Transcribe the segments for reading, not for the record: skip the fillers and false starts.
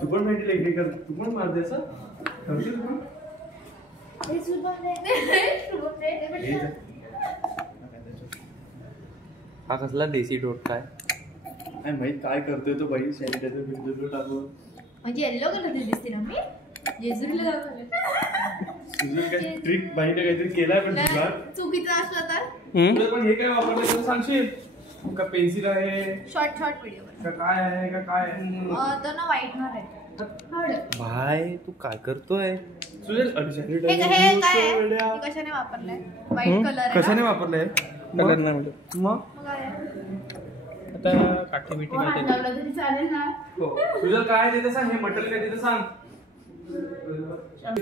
तू पण माहिती लेखी कर, तू पण मारते असं करशील तू पण? हा कसला देसी टोटका आहे? काय माहित काय करतोय तो बाई. सॅनिटायझर बिंदू टाकून म्हणजे येल्लो कलर दिसते ना मी जेजुरीला तुझं काय ट्रिक बाईने काहीतरी केलाय पण तुला चुकीचं असलं तर तुला पण हे काय वापरलं तर सांगशील का? पेन्सिल आहे शॉर्ट व्हिडिओ का काय आहे का काय आहे? तो ना व्हाईटनर आहे. भाई तू काय करतोय? सुजल हे सॅनिटायझर काय आहे? हे कशाने वापरलंय? व्हाईट कलर आहे. कशाने वापरलंय? कलर नाही म्हणजे मग काय आहे? आता काठी बिठी घालते. तरी चालेल ना. हो सुजल काय देते सांग. हे मटेरियल काय देते सांग.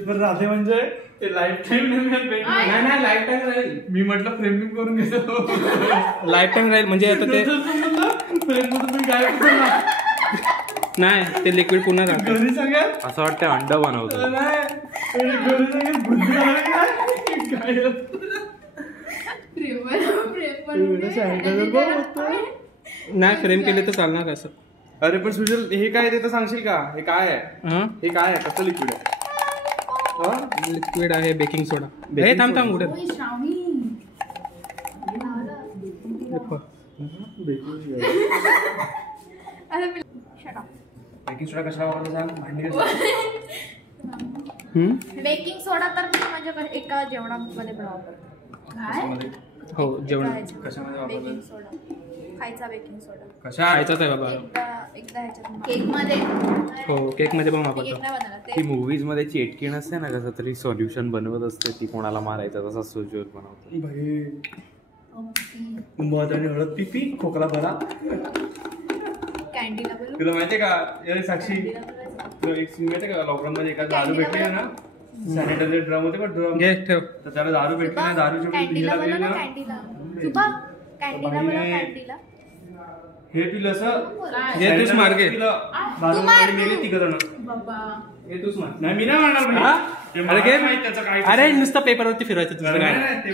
पण राहते म्हणजे ते लाईफ टाईम नाही लाईफ टाईम राहील. मी म्हटलं फ्रेमिंग करून घेतो. लाईफ टाइम राहील म्हणजे आता ते तुम्ही काय नाही ते लिक्विड पुन्हा राहतं. घरी सांगेल असं वाटतं अंड बनवतो. घरी सांगेल बुद्धी नाही फ्रेम केले तर चालणार असं. अरे पण सुजल हे काय ते तर सांगशील का? हे काय आहे? हे काय आहे? कसं लिक्विड आहे? लिक्विड आहे बेकिंग सोडा. हे थांब थांब उडत बेकिंग सोडा कशाला वापरला सांग. भांडी बेकिंग सोडा तर मी म्हणजे एका जेवणामध्ये पण वापरतो. काय? हो जेवण कशामध्ये वापरलं? बेकिंग सोडा खायचा बेकिंग सोडा कशा खायचाच आहे बाबा. एकदा ह्याच्यात केक मध्ये हो केक मध्ये पण केक वापरतो. नाही बनवला ती मूवीज मध्ये चेटकी नसते ना कसं तरी सोल्युशन बनवत असते ती कोणाला मारायचं तसा सोल्युशन बनवतो. भाई मध आणि हळद पिपी खोकला बरा. कॅन्टीला बोलू. तुला माहितीये का अरे साक्षी तुला एक सीन माहितीये का? लॉकडाऊन मध्ये एका दारू भेटली ना सॅनिटायझर ड्रम होते पण ड्रम घे ठेव. तर त्याला दारू भेटली ना. दारूच्या कॅन्टीला बोलू ना कॅन्टीला. सुपा कॅन्टीला बोलू कॅन्टीला. हे पिलं असं घे तूच मार घे. दारू मेले तिघ जण. हे तूच मार. नाही मी नाही मारणार भाई. अरे घे. त्याचं काय अरे नुसतं पेपरवरती फिरवायचं तुझं काय. ते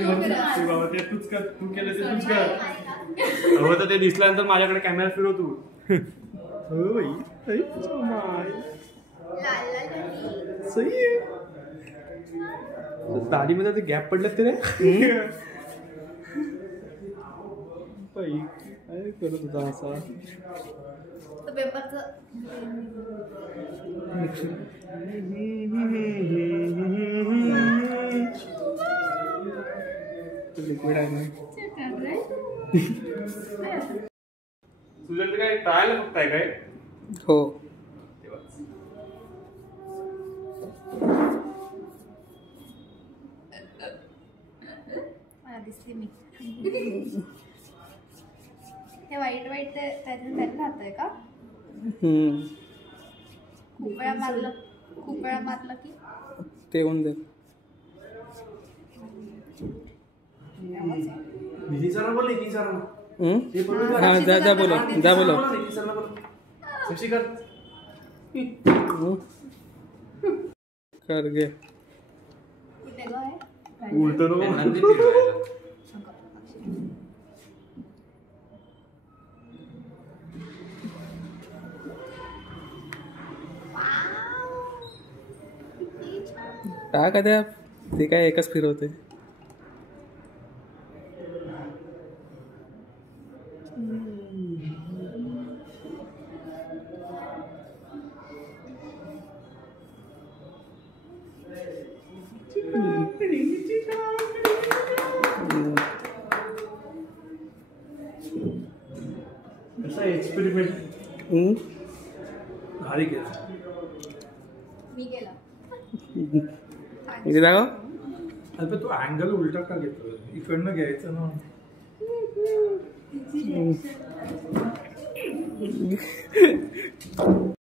बाबा ते तूच कर. तू केलं ते तूच कर. हो तर ते दिसल्यानंतर माझ्याकडे कॅमेरा फिरव तू. हो भाई दाढीमध्ये ते गॅप पडले ते रे. काय करत होता असा पेपरचं लिक्विड आहे ना. तुझ्या काय ट्रायल फक्त आहे काय? हो दिसते मी. हे वाईट त्याच्यात राहतंय का? खूप वेळा मारलं की ते होऊन दे. सर बोल की सर हा जा बोला जा बोला. कर घे. कुठे गं आहे? उलट काय का त्या ते काय एकच फिरवते. एक्सपेरिमेंट भारी केला. मी गेला. इथे दाखव. अरे तू अँगल उलटा का घेतो? इकडनं घ्यायचं ना.